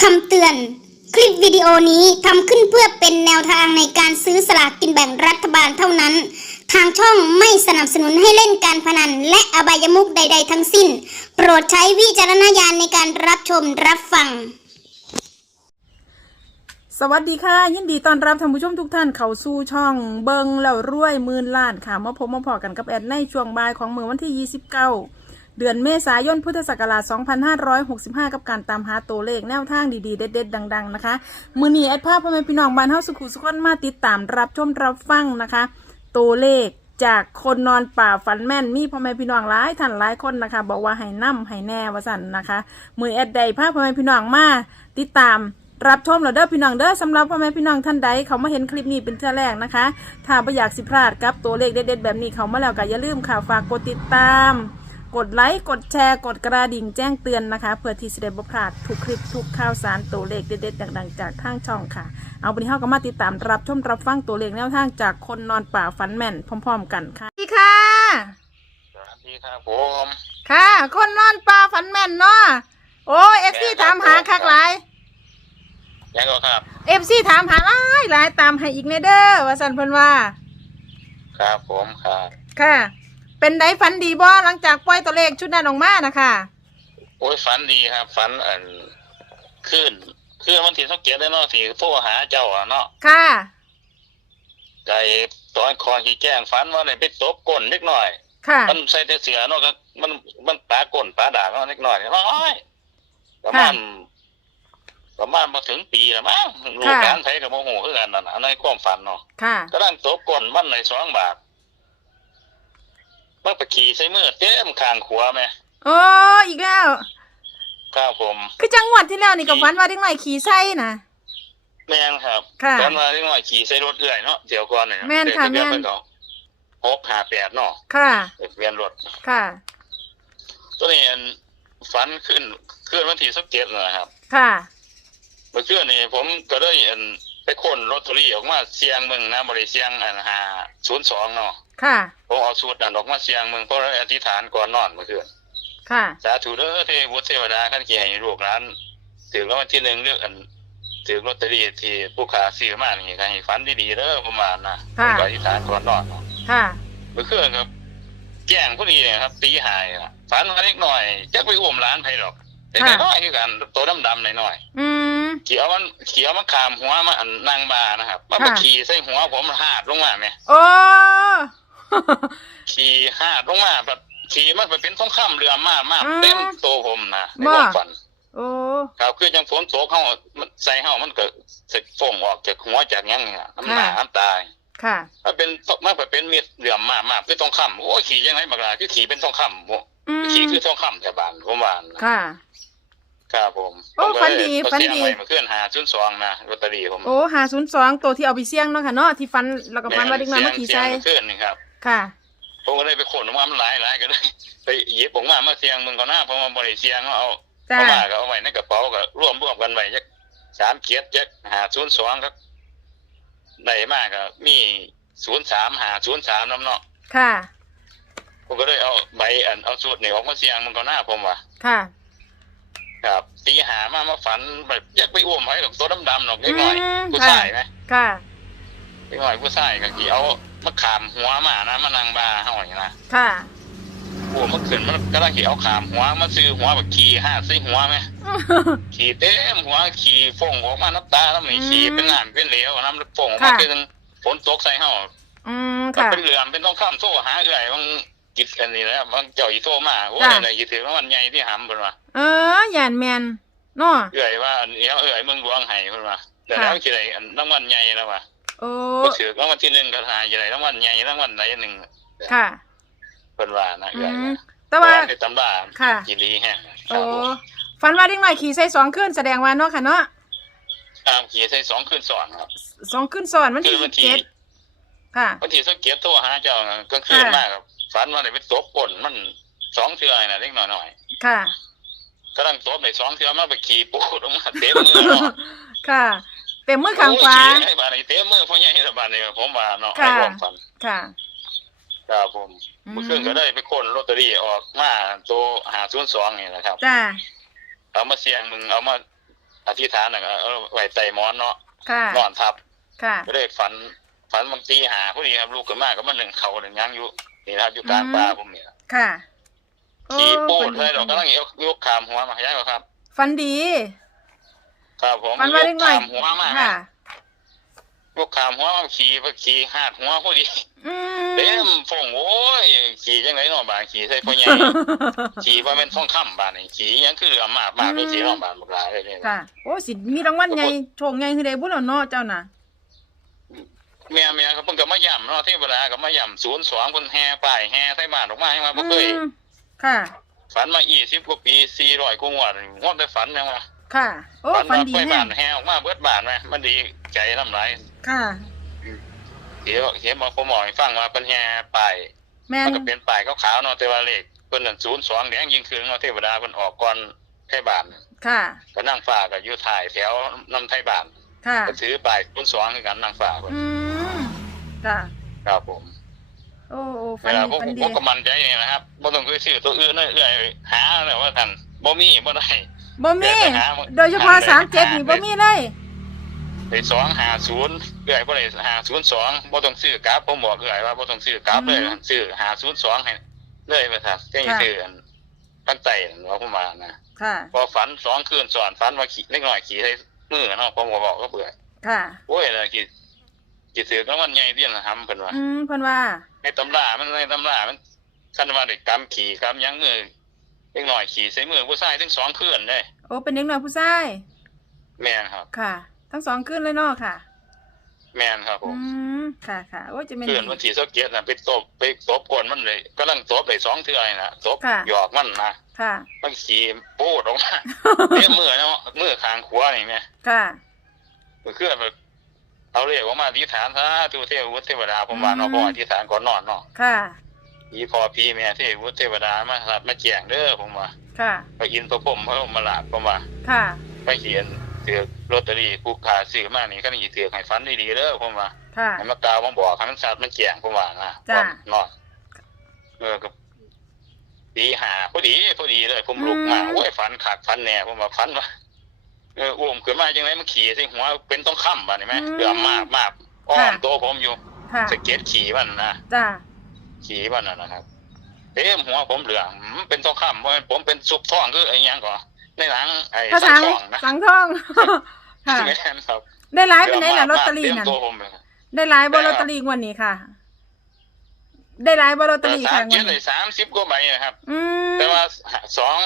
คำเตือน คลิปวิดีโอนี้ทำขึ้นเพื่อเป็นแนวทางในการซื้อสลากกินแบ่งรัฐบาลเท่านั้น ทางช่องไม่สนับสนุนให้เล่นการพนัน และอบายมุขใด ๆ ทั้งสิ้น โปรดใช้วิจารณญาณในการรับชมรับฟัง สวัสดีค่ะ ยินดีต้อนรับท่านผู้ชมทุกท่านเข้าสู่ช่องเบิงแล้วรวยหมื่นล้านค่ะมาพบมาพอกันกับแอดในช่วงบ่ายของมือวันที่ 29 เดือนเมษายนพุทธศักราช 2565 กับการตามหาตัวเลขแนวทางดีๆ เด็ดๆ ดัง ๆ นะคะ มือนีแอดภาพพ่อแม่พี่น้องบ้านเฮาสุขุสุขนมาติดตามรับชมรับฟังนะคะ ตัวเลขจากคนนอนป่าฝันแม่นมีพ่อแม่พี่น้องหลายท่านหลายคนนะคะ บอกว่าให้นํให้แน่ว่าสั่นนะคะ มือแอดใดภาพพ่อแม่พี่น้องมาติดตามรับชมแล้วเด้อพี่น้องเด้อสำหรับพ่อแม่พี่น้องท่านใดเขามาเห็นคลิปนี้เป็นเทื่อแรกนะคะ ถ้าไม่อยากสิพลาดกับตัวเลขเด็ดๆแบบนี้เขามาแล้วก็อย่าลืมค่ะฝากกดติดตาม กดไลค์กดแชร์ กดกระดิ่งแจ้งเตือนนะคะ เพื่อที่จะได้บ่พลาดทุกคลิปทุกข่าวสารตัวเลขเด็ดๆดังๆ จากทางช่องค่ะ เอาวันนี้เฮาก็มาติดตามรับชมรับฟังตัวเลขแนวทางจากคนนอนป่าฝันแม่นพร้อม ๆ กันค่ะสวัสดีค่ะ สวัสดีครับผมค่ะ คนนอนป่าฝันแม่นเนาะโอ้เอฟซีถามหาคักหลายยังก็ครับเอฟซีถามหาหลายหลายตามให้อีกเนเด้อว่าสันเพิ่นว่า ครับผมครับค่ะ เป็นไดฝันดีบ่หลังจากปล่อยตัวเลขชุดนั้นออกมานะคะโอ้ยฝันดีครับฝันอันขึ้นขึ้นวันที่สักเกียรติเนาะที่โทรหาเจ้าอะเนาะค่ะไก่ตอนคอนที่แจ้งฝันว่าได้ไปตบก้นเล็กหน่อย ค่ะมันใส่แต่เสือเนาะก็มันมันปลาก้นปลาด่างเนาะเล็กหน่อยน้อยประมาณประมาณมาถึงปีแล้วมั้งลูกหลานไผกับโมโหคือกันนั่นน่ะในความฝันเนาะค่ะก็ดังตบก้นมันในสองบาท มันไปขี่ใส่มือเต็มข้างขวาไหมโอ้อีกแล้ว ครับผม คือจังหวัดที่แล้วนี่กับฝันว่าเด็กน้อยขี่ไส้นะ แม่นครับค่ะ ตอนมาเล็กน้อยขี่ใส่รถเอื่อยเนาะเดี๋ยวก่อนเนี่ยแม่นค่ะเดี๋ยวแม่นเพิ่นก็หกห้าแปดเนาะค่ะทะเปลี่ยนรถ ค่ะ ตัวนี้อันฝันขึ้นขึ้นวันที่สักเจ็ดนะครับค่ะ เมื่อคืนนี่ผมก็ได้อันไป ค้นลอตเตอรี่ออกมาเสียงมึงนะบริเสียงอันหาศูนย์สองเนาะค่ะ ผมเอาสูตรนั้นออกมาเสียงมึงเพราะได้อธิษฐานก่อนนอนเมื่อคืนค่ะ สาธุเด้อเทวุฒิเทวดาขั้นกี่ให้ลูกหลานถือรางวัลที่หนึ่งเรื่องอันถือลอตเตอรี่ที่ผู้ขาซื้อมานี่ก็ให้ฝันดีๆเด้อประมาณนะผค่ะมก็อธิษฐานก่อนนอนเนาะค่ะเมื่อคืนครับแจ้งพอดีเนี่ยครับ ตีหายอะฝันมาเล็กหน่อยจักไปอุ้มร้านไผหรอกแต่ค่ะน้อยๆคือกันตัวดำๆหน่อยอืมๆ เขียวมันเขียวมันขามหัวมาอันนางบานะครับ มันค่ะมาขี่ใส่หัวผมหาดลงมาไหมโอ้ ขี่หาดลงมาแบบขี่มันไปเป็นท้องคำเรือมากมากอืมเต็มตัวผมนะในบ่ความฝัน โอ้ครับคือจังฝนตกเขามันใส่เขามันก็สึกฟงออกจากหัวจากหยังเนี่ยน้ำหนาน้ำตายค่ะ มันเป็นมันไปเป็นเม็ดเหลื่อมมากมากคือทองคำโอ้ยขี่ยังไงบักลาคือขี่เป็นทองคำโอ้อืมขี่คือทองคำแต่บานผมว่านะค่ะ ครับผมโอ้ผมก็ฝันดีเลยฝันดีเสียงไว้มาเคลื่อนหาชุนสองนะลอตเตอรี่ผมโอ้หาศูนย์สองตัวที่เอาไปเสี่ยงเนาะค่ะเนาะที่ฟันแล้วก็ฟันว่าเด็กน้อยมาขี่เสียไส้งมาเคลื่อนนี่ครับค่ะผมก็เลยไปขนออกมามันหลายหลายก็เลยไปหยิบออกมามาเสียงมึงก็หน้าเพราะว่าบริเสียงเอาจ้าเอามาก็เอาไว้ในกระเป๋าก็รวมรวมกันไว้จักสามเกียรติจักหาชุนสองครับได้มากก็มีศูนย์สามหาศูนย์สามน้ำเนาะค่ะผมก็เลยเอาใบอันเอาสูตรนี่ออกมาเสียงมันก็หน้าผมว่าค่ะ ครับตีหามามาฝันแบบยักไปอ้วมไว้หรอกตัวดำๆหรอกเล็กน้อยอืม ผู้ค่ะชายไหมค่ะเล็กน้อยผู้ชายก็ขี่เอามาขามหัวมานะมานั่งบาเฮาอย่างนี้นะค่ะโอ้มันขึ้นมันก็ต้องขี่เอาขามหัวมาซื้อหัวแบบขี่ห้าซื้อหัวไหมขี่เต็มหัวขี่ฟงออกมาน้ำตาแล้วมีอืมขี่เป็นน้ำเป็นเหลวน้ำฟงออกมาค่ะคือฝนตกใส่เฮาอืมมันค่ะ เป็นเหลือมเป็นต้องข้ามโซ่หาเอื่อยบาง กิจกันนี่แหล้วบางเจ้าอีโซ่มาโอ้ยจ้ะไหนกี่ถือว่ามันใหญ่ที่หำเพิ่นว่าเออหยานแมนเนาะเอื่อยว่าเดี๋ยวเอื่อยเมืองหลวงให้เพิ่นว่าแต่ค่ะแล้วกี่ไรรางวัลใหญ่แล้วว่าโอ้ก็ถือรางวัลที่หนึ่งก็หากี่ไรรางวัลใหญ่รางวัลใดหนึ่งค่ะเพิ่นว่านะอืเอื่อยมนะแต่ว่าในตำราค่ะกีรีแฮะคโอ้รับผมฟันว่าเด็กน้อยขี่ใส่สองขึ้นแสดงว่าเนาะค่ะเนาะตามขี่ใส่สองคืนสอนครับสองขึ้นซ้อนมันคืที่อวัยี่นสิบที่เจ็ดค่ะวันที่สักเกียรติโทรหาเจ้าน่ะก็คืนค่ะมากครับ ฝันว่าได้ไปตบก้นมันสองเทื่อน่ะเล็กน้อยค่ะๆกำลังตบในสองเทื่อมาไปขี่ปูดออกมาเต็มมือเนาะค่ะเต็มมือข้างขวาโอ้ยให้บาดนี้เต็มมือพ่อใหญ่ระบาดนี้ผมว่าเนาะค่ะให้ความฝันค่ะครับผมอืมเมื่อคืนก็ได้ไปค้นลอตเตอรี่ออกมาตัวหาศูนย์สองนี่นะครับจ้าเอามาเสี่ยงมึงเอามาอธิษฐานน่ะก็เออไว้ใต้หมอนเนาะค่ะนอนทับ ค่ะก็เลยฝันฝันบางทีหาผู้นี้ครับลูกขึ้นมาก็มันหนึ่งเขาหนึ่งยังอยู่ นี่นะครับอยู่กลางป่าผมเนี่ยค่ะขี่ปูดฝันเลยเราก็ต้องยกยกขามหัวมาให้ได้ครับฝันดี ครับผมฝันว่าเล็กน้อยขามหัวมาค่ะ ยกขามหัวมาขี่ไปขี่หาดหัวพอดีอืเต็มมฟงโอ้ยขี่จังไรเนาะบานขี่ใส่พ่อใหญ่ขี่ว่าเป็นท่องค่ำบานนี่ขี่หยังคือเรือมากมากเลยขี่น้องบานบักหลายเลยเนี่ยค่ะ โอ้สิมีรางวัลใหญ่โชคใหญ่คือได้บุญแล้วเนาะเจ้าน่ะ เมียเมียเขาเพิ่งก็มาย่ำเนาะเทวดาก็มาย่ำศูนย์สองคนแห่ป้ายแห่ใส่บ้านออกมาให้มาบ่เคยอืมค่ะ ฝันมาอีสิบกว่าปีสี่ร้อยกว่างวดงวดแต่ฝันยังวะค่ะ โอ้ฝันฝันว่าดีไปแน่บ้านแห่ออกมาเบิดบ้านไหมมันดีใจน้ำลายค่ะเดี๋ยวเห็นมาผมบอกให้ฟังว่าเป็นแห่ป้ายแม่นมันก็เป็นป้ายขาวๆเนาะแต่ว่าเลขเพิ่นนั่นศูนย์สองแดงยิ่งคืนเนาะเทวดาเพิ่นออกก่อนไทยบ้านค่ะ ก็นั่งฟ้าก็อยู่ถ่ายแถวน้ำไทยบ้านค่ะ ก็ถือป้ายศูนย์สองคือกันนั่งฟ้าเพิ่น อืม ค่ะครับผมโอ้โอ้เวฝันลาดีผมฝันดีผมก็มั่นใจนี่นะครับบ่ต้องคือชื่อตัวอื่นเอื่อยหาเลยว่าท่านบ่มีบ่ได้ บ่มี เดี๋ยวจะหาโดยเฉพาะหาเลยสามเจ็ดนี่หาเลยบ่มีเลย ไปสองหาศูนย์เอื่อยบ่ได้หาศูนย์สองบ่ต้องซื้อกราฟผมบอกเอื่อยว่าบ่ต้องซื้อกราฟเลยซื้อหาศูนย์สองให้เลยว่าท่านจังสิซื้ออันตั้งใจว่าผมว่านะ ค่ะ พอฝันสองคืนสอนฝันว่าขี่เล็กน้อยขี่ใส่มือเนาะผมก็บอกก็เบื่อค่ะ โอ้ยนะขี่ ขี่ซื้อก็มันใหญ่เดียนนะครับเพิ่นว่าอืมเพิ่นว่า ในตำรามันในตำรามันคันว่าได้กำขี่กำยั้งมือเล็กน้อยขี่ใส่มือผู้ชายทั้งสองคืนเลยโอ้เป็นเด็กน้อยผู้ชายแม่นครับ ค่ะ ทั้งสองขึ้นเลยเนาะค่ะ แม่นครับผอืมมค่ะค่ะโอ้ยจะเป็นคืนวันที่สเกียรตินะไปตบไปตบกวนมันเลยกำลังตบได้สองเทื่อนี่นะตบค่ะ หยอกมันนะค่ะ มันขี่โป๊ดออกมาเอ้มือเนาะมือข้างขวานี่แม่ค่ะ มือเคลื่อนไป เอาเรียกว่ามาอธิษฐานซะทูเทวุฒิเทวดาผมว่าเนาะอืมบ่อธิษฐานก่อนนอนเนาะค่ะพี่พ่อพี่แม่เทวุฒิเทวดามารับมาแจ้งเด้อผมว่าค่ะไปอินพระพรหมพระมาลาบผมว่าค่ะไปเขียนถือลอตเตอรี่ผู้ขาซื้อมานี่ก็นี่ถือให้ฝันดีๆเด้อผมว่าค่ะให้มากล่าวมาบอกให้มันชัดมันแจ้งผมว่านะจ้ะนอนเออก็ตีหาพอดีพอดีเลยผมลุกมาอืมโอ้ยฝันขาดฝันแน่ผมว่าฝันว่า เอออ้วมขึ้นมาจังไดมันขี่ใส่หัวเป็นต้องค่ำบ่นี่ไหมเดือมมากมากอ้อมตัวผมอยู่ค่ะ สะเก็ตขี่มันนะ จ้า ขี่มันนะนะครับเต็มหัวผมเหลืองมันเป็นต้องค่ำเพราะผมเป็นซุปท้องคือไอ้หยังก่อนในหลังไอ้ภาสัษางทองนะสังทอง ค่ะ ไม่แน่นครับได้หลายเป็นไหนล่ะลอตเตอรี่เต็มนั่นตัวผมเลยได้หลายบ่ลอตเตอรี่งวดนี้ค่ะ ได้หลายบ่ลอตเตอรี่สาค่ะมงวเจ็ดดเลนี้ยสามสิบกว่าใบนะครับ อืมแต่ว่าสอง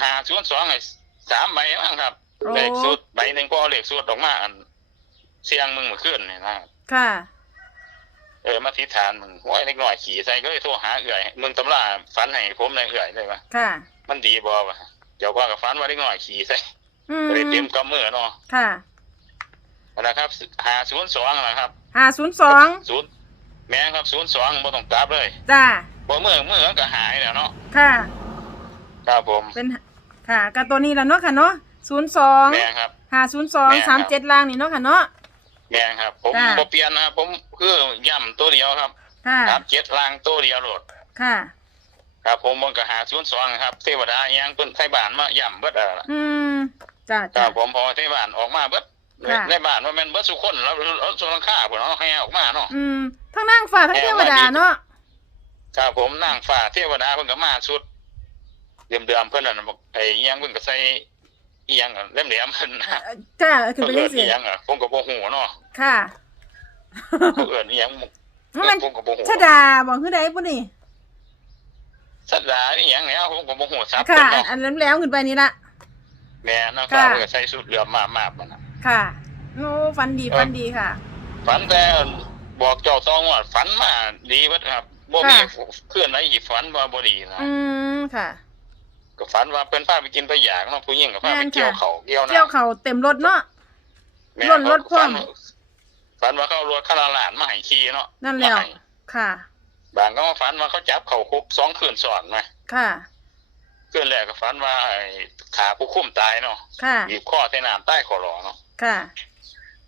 หาชุดสองไอ้สามใบมั้งครับ โอ้เลขสุดใบหนึ่งก็เอาเลขสุดออกมาอันเสียงมึงเมาขึ้นเนี่ยนะครับค่ะ เออมาทิฐานมึงว่าเล็กน้อยขี่ใส่ก็เลยโทรหาเอื่อยมึงตำราฝันให้ผมในเอื่อยเลยว่าค่ะ มันดีบ่วะเดี๋ยวว่ากับฝันว่าเล็กน้อยขี่ใส่อืมก็เลยเตรียมกำมือเนาะค่ะนะครับหาศูนย์สองนะครับห้าศูนย์สองศูนย์แม่งครับศูนย์สองบ่ต้องกลับเลยจ้าบ่มือมือมันก็หายแล้วเนาะค่ะ ครับผมเป็นค่ะกับตัวนี้ล่ะเนาะค่ะเนาะ ศูนย์สองแม่งครับห้าศูนย์สองสามเจ็ดล่างนี่เนาะค่ะเนาะ แม่งครับ ผมจ้ะ บ่เปลี่ยนนะครับผมคือย่ำตัวเดียวครับค่ะ ครับเจ็ดลางตัวเดียวโหลดค่ะ ครับ ผมมันก็หาศูนย์สองครับเทวดาอิหยังเพิ่นไทบ้านมาย่ำเบิดเอออืมจ้าคจ้า รับผมพอไทบ้านออกมาเบิดค่ะ ในบ้านว่าแม่นเบิดสุคนแล้วเอาส่วนหลังคาพุ่นเอาให้ออกมาเนาะอืมทั้งนั่งฟ้าทั้งเทวดาเนาะ ครับผมนั่งฝ่าเทวดาเพิ่นก็มาชุดเดิมๆเพิ่นน่ะบอกไอ้อิหยังเพิ่นก็ใส่ อีหยังอะแหลมๆเพิ่นนะจ้าขึ้นไปเพิ่นเรื่เอิ้นอยอีหยังอะผมก็บ่ฮู้เนาะๆค่ะเขาเอิ้นอีหยังมันผมก็บ่ฮู้ชดาบอกคือใดปุ่นนี่สัตว์ดาอีหยังแล้วผมก็บ่ฮู้ซับค่ะ เพิ่นเนาะอันแหล้วขึ้นไปนี่ละ แม่นนะค่ะฝ่าเพิ่นก็ใส่ชุดเหลือมมากๆมันน่ะ ค่ะโอ้ฟันดีฟันดีค่ะ ฝันแต่บอกเจ้าต้องว่าฝันมาดีเบิดครับบ่มีค่ะ เพื่อนไหนอีกฝันว่าบ่ดีนะ อืมค่ะ ก็ฝันว่าเป็นพาไปกินไปอยากเนาะผู้หญิงก็พาไปแม่นค่ะเกี่ยวเขาเกี่ยวนะเกี่ยวเขาเต็มรถเนาะ แม่ล้นรถพ่วงฝันฝันว่าเขาเอารถคาราลานมาให้ขี่เนาะนั่นแล้ว มาให้ค่ะ บางก็มาฝันว่าเขาจับเขาคุกสองคืนซ้อนมาค่ะ คืนแรกก็ฝันว่าไอ้ขาผู้คุ้มตายเนาะค่ะ บีบคอใส่น้ำใต้คอหลอเนาะค่ะ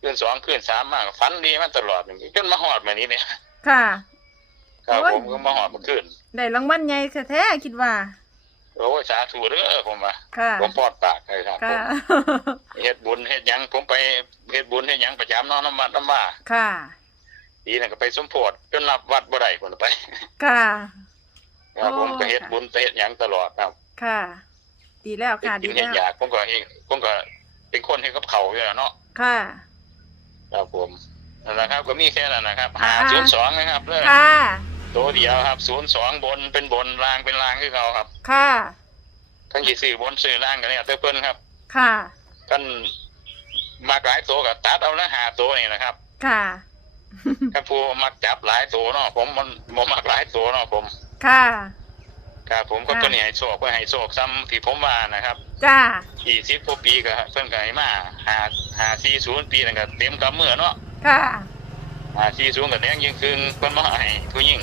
คืนสองคืนสามมาก็ฝันดีมาตลอดจนมาหอดมานี้เนี่ยค่ะ ครับโอ้ย ผมก็มาหอดเมาคืนได้รางวัลใหญ่แท้ๆคิดว่า โอ้ยสาธุเด้อผมว่าค่ะผมปลอดปากเลยครับผค่ะมเฮ็ดฮ็ดบุญเฮ็ดหยังผมไปเฮ็ดบุญเฮ็ดหยังประจำเนาะน้ำมันน้ำว่าค่ะ ดีนั่นก็ไปสมโพธิจนรับวัดบ่ได้คนไปค่ะ ครับโอ้ผมก็เฮ็ดค่ะบุญไปเฮ็ดหยังตลอดครับค่ะ ดีแล้วค่ะ กิดีนเฮ็แล้ดวอยากผมก็เองผมก็เป็นคนเฮ็ดกับเขาวอยู่แล้วเนาะค่ะ ครับผมนั่นแหละครับก็มีแค่นั้นนะครับอ่า หาศูนย์สองนะครับเลยค่ะ ตัวเดียวครับศูนย์สองบนเป็นบนล่างเป็นล่างคือเขาครับค่ะทั้งกี่สื่อบนสื่อล่างกันเนี่ยเตอเพิ่นครับ ค่ะกันมากหลายตัวกับตัดเอาละหาตัวนี่นะครับ ค่ะถ้าผู้มักจับหลายตัวเนาะผมมันบ่มักหลายตัวเนาะผม ค่ะครับผมก็อ่าตัวนี้ให้โชคเพื่อให้โชคซ้ำที่ผมว่านะครับ จ้ายี่สิบกว่าปีก็เพิ่นก็ให้มาหาหาสี่ศูนย์ปีนั่นก็เต็มกำมือเนาะค่ะหาสี่ศูนย์ก็แดงยิ่งคืนเพิ่นมาให้ผู้หญิง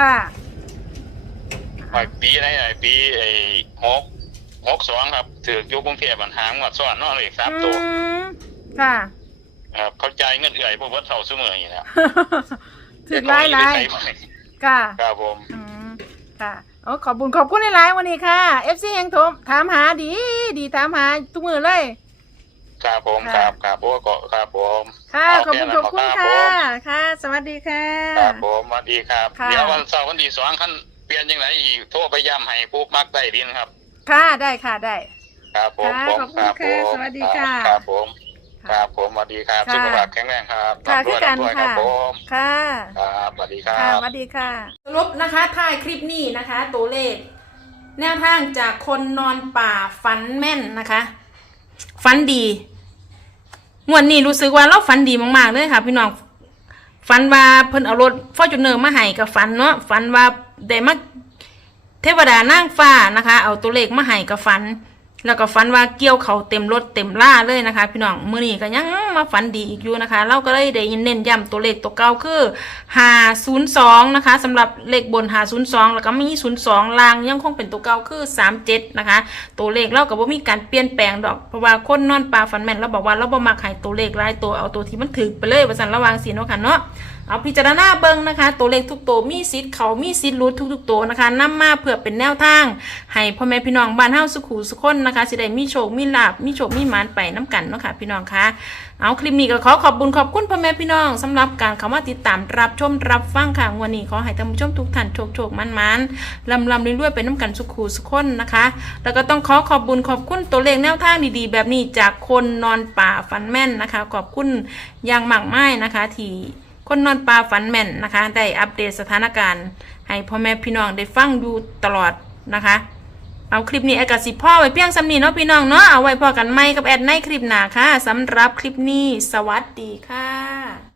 ค่ะไอ้ปีไหนไอ้ปีไอ้หกหกสองครับถืออยู่กรุงเทพฯบันหางวัดซ้อนเนาะเลขสามตัวอืมค่ะ ครับเข้าใจายเงินเอื่อยพวกวัดเท่าเสมออย่างนี้แหละถึงหลายหลายแต่ก็ไม่ได้ใช้ค่ะ ครับผม อืมค่ะโอ้ขอบคุณขอบคุณหลายๆวันนี้ค่ะ FC ยังโทรถามหาดี ดีถามหาทุกมือเลย ครับผมค่ะครับครับโอ้ก็ครับผมค่ะเอาขอบคุณแค่นั้นขอบคุณครัค่ะบผมค่ะ สวัสดีค่ะ ครับผมสวัสดีครับ ค่ะ เดี๋ยววันเสาร์วันที่สองขั้นเปลี่ยนยังไงอีกโทรไปย้ำให้ผู้มักใต้ดินครับ ค่ะได้ค่ะได้ ครับผมค่ะผมขอบคุณครับผค่ะมสวัสดีค่ะ ครับผมคค่ะรับผมสวัสดีครับค่ะสุขภาพแข็งแรงครับค่ะร่ำรวยคือกันร่ำรวยครับค่ะผมค่ะ ครับสวัสดีครัค่ะบ สวัสดีค่ะ สรุปนะคะท้ายคลิปนี้นะคะ ตัวเลข แนวทางจากคนนอนป่าฝันแม่นนะคะ ฝันดี งวดนี้รู้สึกว่าเราฝันดีมากๆเลยค่ะ พี่น้องฝันว่าเพิ่นเอารถฟอร์จูเนอร์มาให้กับฝันเนาะฝันว่าได้มาเทวดานั่งฟ้านะคะ เอาตัวเลขมาให้กับฝัน แล้วก็ฝันว่าเกี่ยวเขาเต็มรถเต็มล่าเลยนะคะ พี่น้องมื้อนี้ก็ยังมาฝันดีอีกอยู่นะคะ เราก็เลยได้เน้นย้ำตัวเลขตัวเก่าคือ502นะคะสำหรับเลขบน502แล้วก็มี02ล่างยังคงเป็นตัวเก่าคือ37นะคะ ตัวเลขเราก็บ่มีการเปลี่ยนแปลงดอกเพราะว่าคนนอนปลาฝันแม่นเราบอกว่าเราบ่มักให้ตัวเลขหลายตัวเอาตัวที่มันถึกไปเลยว่าซั่นระวังสิเนาะค่ะเนาะเอาพิจารณาเบิงนะคะ ตัวเลขทุกตัวมีสิทเขามีสิทรู้ทุกๆตัวนะคะนำมาเพื่อเป็นแนวทาง ให้พ่อแม่พี่น้องบ้านเฮาสุขุสุขคนนะคะสิได้มีโชคมีลาบมีโชคมีหมานไปน้กันเนาะค่ะพี่น้องคะเอาคลิปนี้ก็ขอขอบคุญขอบคุณพ่อแม่พี่น้องสำหรับการเข้ามาติดตามรับชมรับฟังค่ะวันนี้ขอให้ท่านผู้ชมทุกท่านโชคโชคมันมันลำลำรวยๆไปน้กันสุขุสุขคนนะคะ แล้วก็ต้องขอขอบบุญขอบคุณตัวเลขแนวทางดีๆ แบบนี้จากคนนอนป่าฝันแม่นนะคะ ขอบคุณอย่างมากมายนะคะที่ คนนอนปลาฝันแม่นนะคะ ได้อัปเดตสถานการณ์ ให้พ่อแม่พี่น้องได้ฟังอยู่ตลอดนะคะ เอาคลิปนี้แอดกับสิพ่อไว้เพียงสำนีเนาะพี่น้องเนาะเอาไว้พอกันไหมกับแอดในคลิปหนาค่ะสำหรับคลิปนี้ สวัสดีค่ะ